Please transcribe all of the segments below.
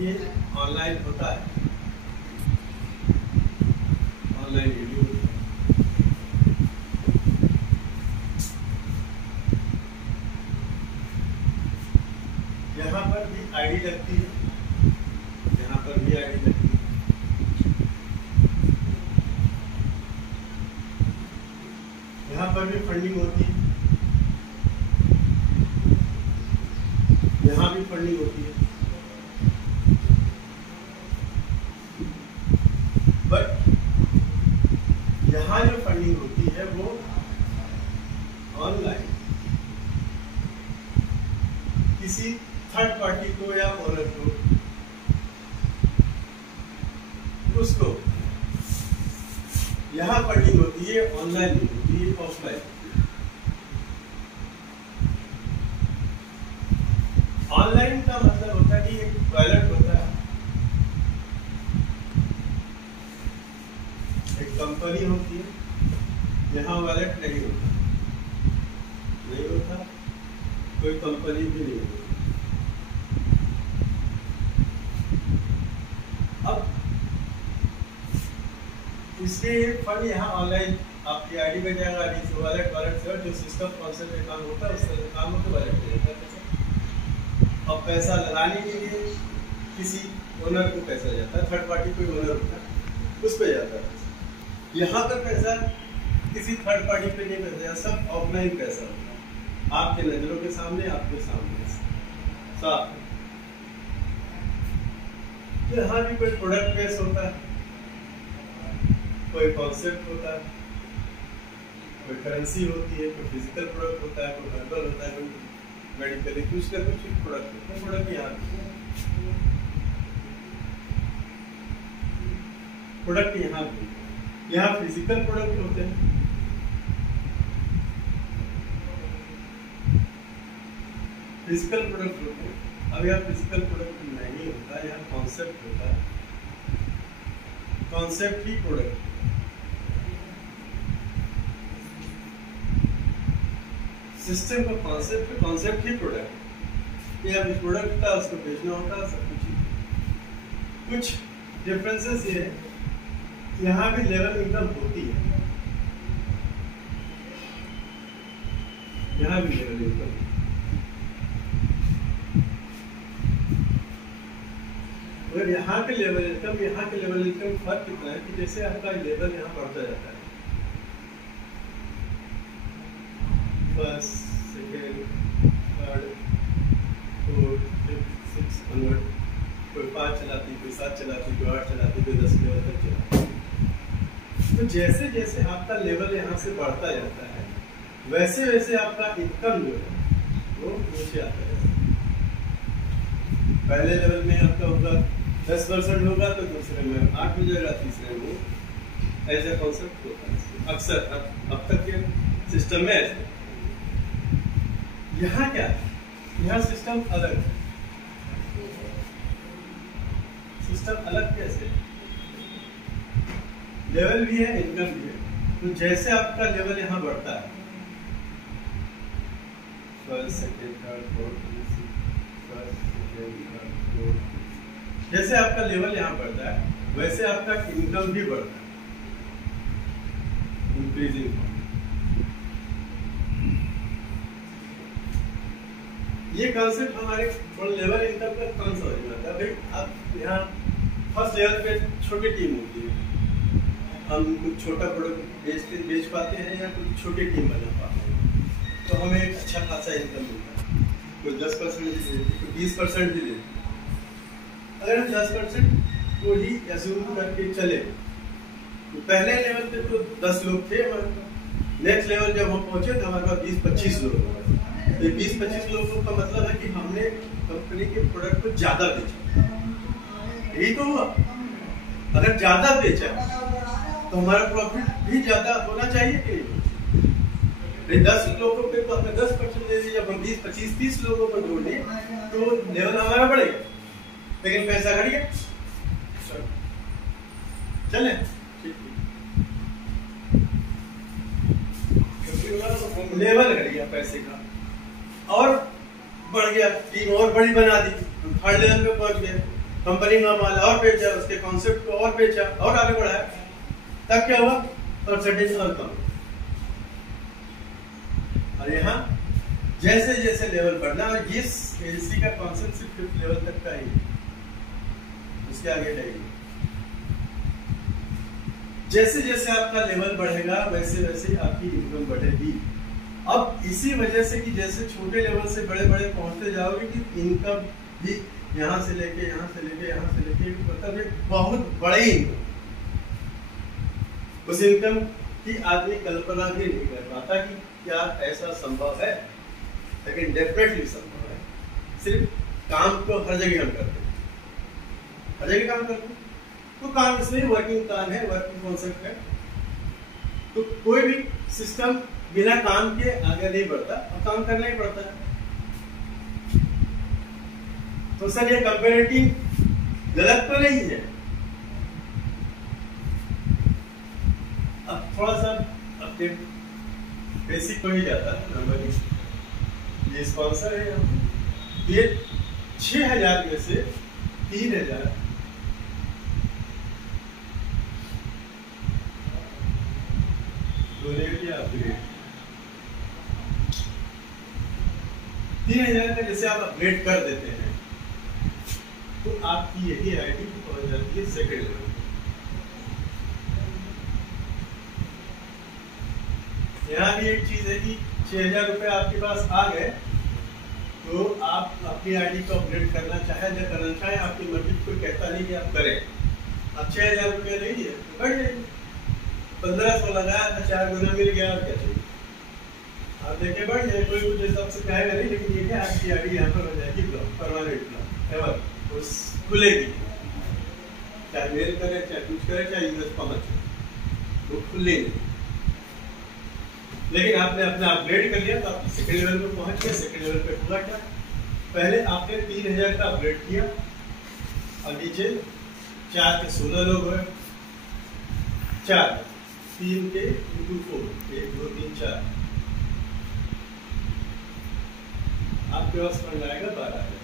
ये ऑनलाइन होता है, ऑनलाइन वीडियो होता है। यहाँ पर भी आईडी लगती है, यहाँ पर भी आईडी लगती है। यहाँ पर भी फंडिंग होती है, यहाँ भी फंडिंग होती है। बट यहाँ जो फंडिंग होती है वो ऑनलाइन किसी थर्ड पार्टी को या ओनर को, उसको यहाँ फंडिंग होती है, ऑनलाइन नहीं होती है, ऑफलाइन। ऑनलाइन का मतलब होता है कि एक वॉलेट होता है, एक कंपनी होती है, यहाँ वॉलेट नहीं होता, नहीं होता, कोई कंपनी भी नहीं होती। अब इसलिए फंड यहाँ ऑनलाइन आपकी आईडी में जाएगा, आईडी से वॉलेट, वॉलेट से जो सिस्टम कॉन्सेप्ट में काम होता है उस तरह काम होता है, वॉलेट में जाता है। और पैसा लगाने के लिए किसी ओनर को पैसा जाता है, थर्ड पार्टी कोई ओनर होता है उस पर जाता है। यहाँ पर पैसा किसी थर्ड पार्टी पे नहीं पैसा, सब ऑफलाइन पैसा होता है, आपके नजरों के सामने, आपके सामने साफ। यहाँ भी कोई प्रोडक्ट बेस होता है, कोई कॉन्सेप्ट होता है, कोई करेंसी होती है, कोई फिजिकल प्रोडक्ट होता है, कोई हर्बल होता है, कोई मेडिकल, कुछ ना कुछ प्रोडक्ट होता है। प्रोडक्ट यहाँ भी, यहाँ फिजिकल प्रोडक्ट होते हैं, फिजिकल प्रोडक्ट होते हैं। अब यहाँ फिजिकल प्रोडक्ट नहीं होता, यहाँ कॉन्सेप्ट होता है, कॉन्सेप्ट ही प्रोडक्ट, सिस्टम का कॉन्सेप्ट, कॉन्सेप्ट ही प्रोडक्ट। ये अभी प्रोडक्ट था, उसको बेचना होता है, सब कुछ डिफरेंसेस ये है, यहाँ भी लेवल इनकम होती है, यहाँ भी लेवल इनकम। अगर यहाँ के लेवल इनकम, यहाँ के लेवल इनकम फर्क कितना है कि जैसे आपका लेवल यहाँ बढ़ता जाता है, first, second, third, fourth, fifth, sixth, hundred, कोई 5 चलाती, कोई 7 चलाती, कोई 8 चलाती, कोई 10 लेवल तक चलाती। तो जैसे जैसे आपका लेवल यहाँ से बढ़ता जाता है, वैसे वैसे आपका इनकम जो है वो नीचे आता है। पहले लेवल में आपका होगा 10% होगा, तो दूसरे में 8 हो जाएगा, तीसरे में ऐसा कॉन्सेप्ट होता है अक्सर अब तक के सिस्टम में ऐसे। यहाँ क्या है, यहाँ सिस्टम अलग है। सिस्टम अलग कैसे, लेवल भी है, इनकम भी है। तो जैसे आपका लेवल यहाँ बढ़ता है, first, second, third, fourth, first, second, third, fourth, जैसे आपका लेवल यहाँ बढ़ता है वैसे आपका इनकम भी बढ़ता है, इंक्रीजिंग। ये कॉन्सेप्ट हमारे लेवल इनकम का कौन सा हो जाता है भाई। अब यहाँ फर्स्ट लेवल पे छोटी टीम होती है, हम कुछ छोटा प्रोडक्ट बेच पाते हैं या कुछ छोटी टीम बना पाते हैं, तो हमें एक अच्छा खासा इनकम मिलता है। कोई 10% भी देते, कोई 20% भी देते। अगर हम 10% को ही एज्यूम करके चले, तो पहले लेवल पे तो 10 लोग थे हमारे पास, नेक्स्ट लेवल जब हम पहुंचे तो हमारे पास 20-25 लोग। तो 20-25 लोगों का मतलब है कि हमने कंपनी के प्रोडक्ट को ज्यादा बेचा, यही तो हुआ। अगर ज्यादा बेचा तो हमारा प्रॉफिट भी ज्यादा होना चाहिए कि नहीं। 10 लोगों पे तो हमने 10% दे दिया, जब हम 20, 25, 30 लोगों को जोड़ लिए तो लेवल हमारा बढ़ेगा, लेकिन पैसा घट गया। चले लेवल घट गया पैसे का, और बढ़ गया, टीम और बड़ी बना दी, थर्ड लेवल पे पहुंच गए। कंपनी का माल और बेचा, उसके कॉन्सेप्ट को और बेचा और आगे बढ़ाया, तब क्या हुआ, परसेंटेज और कम। और यहाँ जैसे जैसे लेवल बढ़ना, और जिस एलसी का कॉन्सेप्ट सिर्फ 5th लेवल तक का ही, उसके आगे जाएगी। जैसे जैसे आपका लेवल बढ़ेगा वैसे वैसे आपकी इनकम बढ़ेगी। अब इसी वजह से कि जैसे छोटे लेवल से बड़े बड़े पहुंचते जाओगे कि इनकम भी यहाँ से लेके यहाँ से लेके यहाँ से लेके मतलब एक बहुत बड़ी इनकम, उस इनकम की आदमी कल्पना भी नहीं कर पाता कि क्या ऐसा संभव है, लेकिन डेफिनेटली संभव है। सिर्फ काम को हर जगह हम करते हैं, हर जगह काम करते हैं, तो काम इसमें वर्किंग काम है, वर्किंग कॉन्सेप्ट है। तो कोई भी सिस्टम बिना काम के आगे नहीं बढ़ता, और काम करना ही पड़ता है। तो सर ये कंपैरेटिव गलत तो नहीं है। अब थोड़ा सा अपने बेसिक को ही जाता है नंबर। ये स्पॉन्सर है, ये 6000 में से 3000 अपग्रेड, 3000 का जैसे आप अपग्रेड कर देते हैं तो आपकी यही आईडी पहुंच जाती है सेकेंड लेवल। यहाँ भी एक चीज है कि 6000 रुपए आपके पास आ गए तो आप अपनी आईडी को अपग्रेड करना चाहे या करना चाहे, आपकी मर्जी, कोई कहता नहीं कि आप करें। अब 6000 रुपये ले लिए तो बढ़ जाएगी, 1500 लगाया था, 4 गुना मिल गया, और क्या चाहिए। आप देखे बढ़ जाए, कोई कुछ हिसाब से कहेगा नहीं, लेकिन ये है आपकी आईडी यहाँ पर हो जाएगी ब्लॉक, परमानेंट ब्लॉक एवर, उस खुलेगी, चाहे मेल करे, चाहे कुछ करे, चाहे यूएस पहुंचे, वो खुलेगी। लेकिन आपने अपना अपग्रेड कर लिया तो आप सेकंड लेवल पे पहुंच गए। सेकंड लेवल पे हुआ क्या, पहले आपने 3000 का अपग्रेड किया और नीचे 4 के 16 लोग हुए, 4 3 के 2 4 1 2 3 4, आपके पास फंड आएगा 12,000।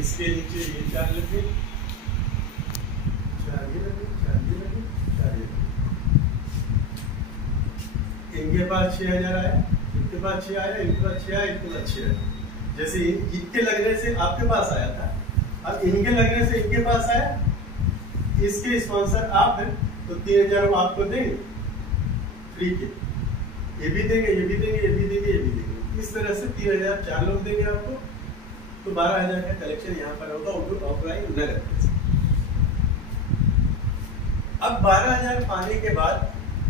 इसके नीचे ये 4 लगे, 4 ये लगे, 4 ये लगे, 4 ये लगे। इनके पास 6000 आया, इनके पास 6 आया, इनके पास 6 आया, इनके पास 6 आया। जैसे इनके लगने से आपके पास आया था, अब इनके लगने से इनके पास आया, इसके स्पॉन्सर आप हैं तो 3000 वो आपको देंगे फ्री के, ये भी देंगे, ये भी देंगे, ये भी देंगे, ये भी देंगे। इस तरह से 3000 4 लोग देंगे आपको, तो 12000 का कलेक्शन यहाँ पर होगा ऑफलाइन नगद। अब 12000 पाने के बाद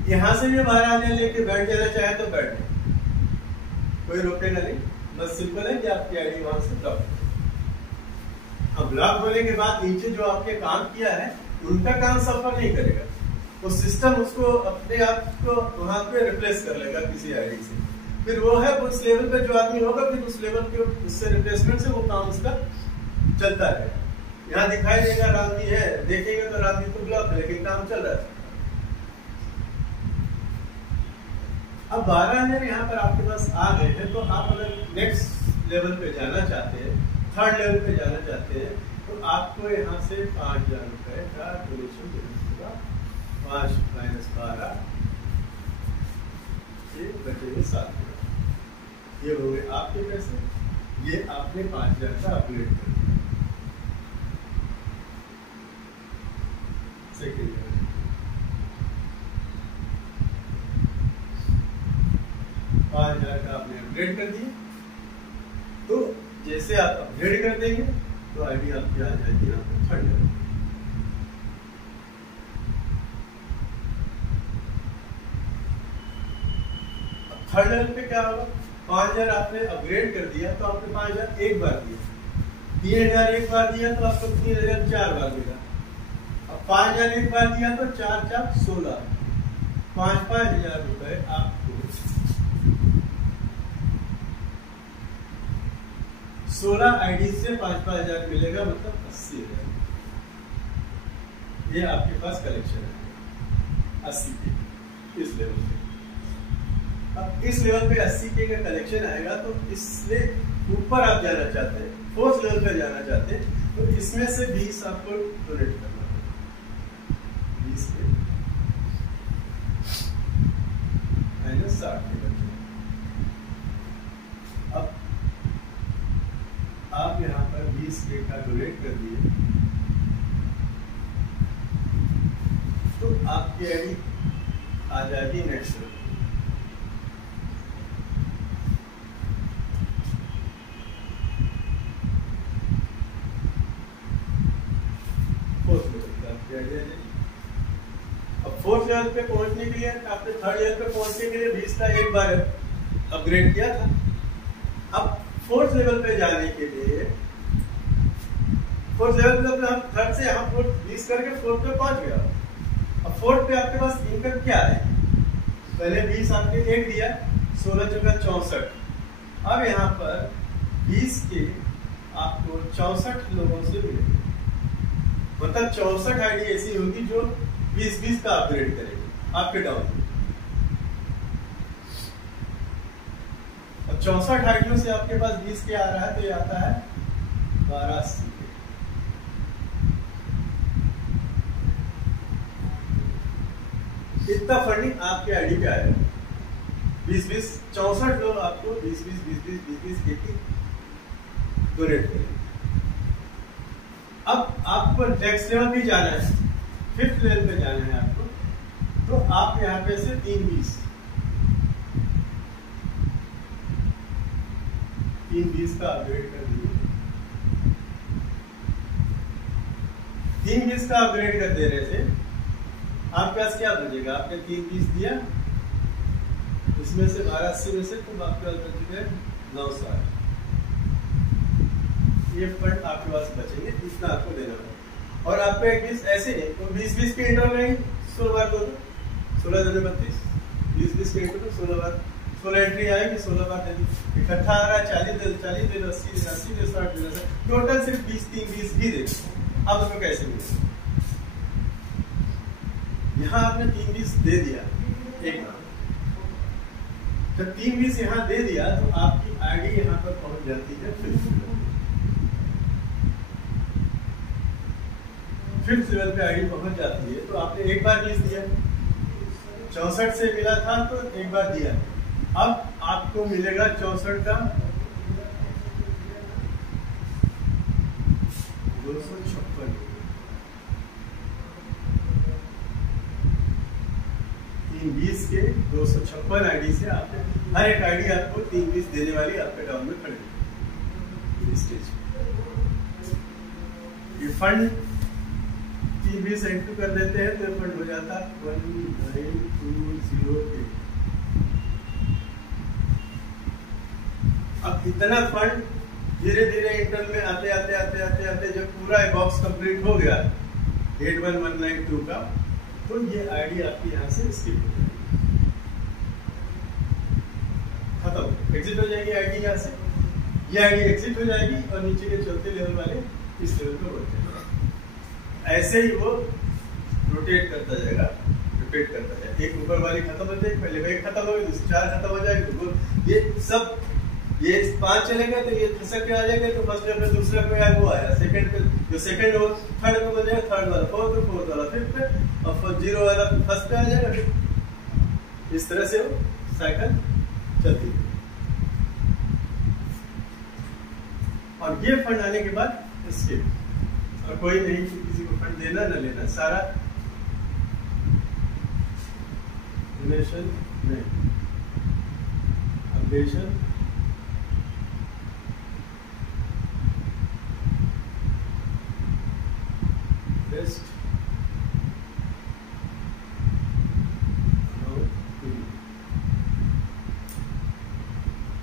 यहाँ से भी 12000 लेके बैठ जाना चाहे तो बैठ जाए, कोई रोकेगा नहीं। बस सिंपल है कि आपकी आईडी वहां से ब्लॉक। अब ब्लॉक होने के बाद नीचे जो आपके काम किया है उनका काम सफर नहीं करेगा, वो सिस्टम उसको अपने आप को वहां पे रिप्लेस कर लेगा किसी आईडी से। फिर वो है उस लेवल पे जो आदमी होगा, फिर उस लेवल के उससे रिप्लेसमेंट से वो काम उसका चलता है। यहाँ दिखाई देगा रामजी है, देखेगा तो रामजी तो ब्लॉक है, लेकिन काम चल रहा है। अब 12000 यहाँ पर आपके पास आ गए हैं, तो आप अगर नेक्स्ट लेवल पे जाना चाहते हैं, थर्ड लेवल पे जाना चाहते हैं, तो आपको यहाँ से 5000 रुपए का डोनेशन देना होगा। 5 - 12 ये बचेंगे 7,000। ये हो गए आपके पैसे, ये आपने 5000 का अपग्रेड कर दिया सेकेंड लेवल। का आपने अपग्रेड कर दिया, तो जैसे आप अपग्रेड कर देंगे तो आईडी आपकी आ जाएगी यहाँ पर थर्ड लेवल। अब थर्ड लेवल पे क्या होगा, 5000 आपने अपग्रेड कर दिया तो आपने 5000 एक बार दिया, 3000 एक बार दिया तो आपको 3000 4 बार मिला। अब 5000 एक बार दिया तो 4 4 16, 5,000 रुपए आपको 16 आईडी से 5,000 मिलेगा, मतलब 80,000। ये आपके पास कलेक्शन है 80 के इस लेवल पे। अब इस लेवल पे 80 के का कलेक्शन आएगा तो इससे ऊपर आप जाना चाहते हैं फोर्थ लेवल पे जाना चाहते हैं तो इसमें से 20 आपको डोनेट करना होगा। 20 पे -60 के बच्चे। अब आप यहाँ पर 20 के का डोनेट कर दिए तो आपकी आईडी आ जाएगी नेक्स्ट लेवल। अब फोर्थ लेवल पे पहुंचने के लिए आपने थर्ड लेवल पे पहुंचने के लिए 20 का एक बार अपग्रेड किया था। अब फोर्थ लेवल पे जाने के लिए फोर्थ लेवल पे हम थर्ड से यहाँ 20 करके फोर्थ पे पहुंच गया। अब फोर्थ पे आपके पास इनकम क्या है? पहले 20 आपने एक दिया, 16 चौका 64। अब यहाँ पर 20 के आपको 64 लोगों से मिलेंगे, मतलब 64 आईडी ऐसी होगी जो 20-20 का अपग्रेड करेगी आपके डाउन में। अब 64 आईडियों से आपके पास 20 के आ रहा है तो ये आता है 1280 के। इतना फंडिंग आपके आईडी पे आएगा। 20-20 64 लोग आपको 20-20 के डोनेट करेंगे। अब आपको नेक्स्ट लेवल भी जाना है, फिफ्थ लेवल पे जाना है आपको, तो आप यहाँ पे से 3-20 का अपग्रेड कर दीजिए। 3-20 का अपग्रेड कर देने से आपके पास क्या बचेगा? आपने 3-20 दिया, इसमें से 1280 में से तो आपके पास बच चुके 960। ये फंड आपके पास बचेंगे, इतना आपको देना होगा। और आपको एक 20 ऐसे नहीं तो 20-20 के इंटरवल में 16 बार दो, 16 2 32, 20-20 के इंटरवल 16 बार 16 एंट्री आएगी, 16 बार दे दी। इकट्ठा आ रहा है 40 दे 40 दे 80 दे 80 दे 60 दे 60, टोटल सिर्फ 20-3-20 भी दे। अब आपको कैसे मिलेगा? यहाँ आपने 3-20 दे दिया एक बार, जब 3-20 यहाँ दे दिया तो आपकी आईडी यहाँ पर पहुंच जाती है फिफ्थ लेवल पे आईडी पहुंच जाती है। तो आपने एक बार 20 दिया, 64 से मिला था तो एक बार दिया, अब आपको मिलेगा 64 का 256। 3-20 के 256 आईडी से आपने हर एक आईडी आपको 3-20 देने वाली आपके डाउन में खड़े स्टेज। ये फंड 3-20 एंट्री कर देते हैं तो फंड हो जाता 1920। अब इतना फंड धीरे धीरे इंटर में आते आते आते आते आते जब पूरा बॉक्स कंप्लीट हो गया 81192 का, तो ये आईडी आपकी यहाँ से स्किप हो जाएगी, खत्म, एग्जिट हो जाएगी आईडी यहाँ से। ये आईडी एग्जिट हो जाएगी और नीचे के चौथे लेवल वाले इस लेवल पे बढ़ जाएंगे। ऐसे ही वो रोटेट करता जाएगा, रोटेट करता जाएगा। एक ऊपर वाली खत्म हो जाएगी, पहले एक खत्म हो गई, दूसरी 4 खत्म हो जाएगी, तो ये सब ये 5 चलेगा तो ये खसक के आ जाएगा, तो फर्स्ट पे दूसरा पे वो आया, सेकंड पे जो सेकंड हो थर्ड पे हो जाएगा, थर्ड वाला फोर्थ वाला फिफ्थ पे, और 0 वाला फर्स्ट पे आ जाएगा। इस तरह से वो साइकिल चलती है। और ये फंड आने के बाद स्किप, और कोई नहीं किसी को फंड देना न लेना, सारा डोनेशन नहीं, अपडेशन बेस्ट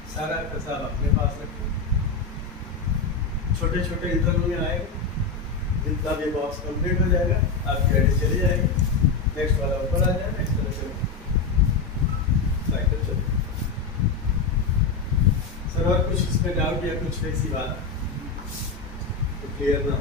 सारा का सब अपने पास रखें। छोटे छोटे इंटरवल में आएगा, जितना भी बॉक्स कंप्लीट हो जाएगा आपकी आईडी चली जाएगी, नेक्स्ट वाला ऊपर आ जाएगा, नेक्स्ट तरह से साइकिल चलेगी। सर और कुछ इसमें डाउट या कुछ ऐसी बात तो क्लियर ना?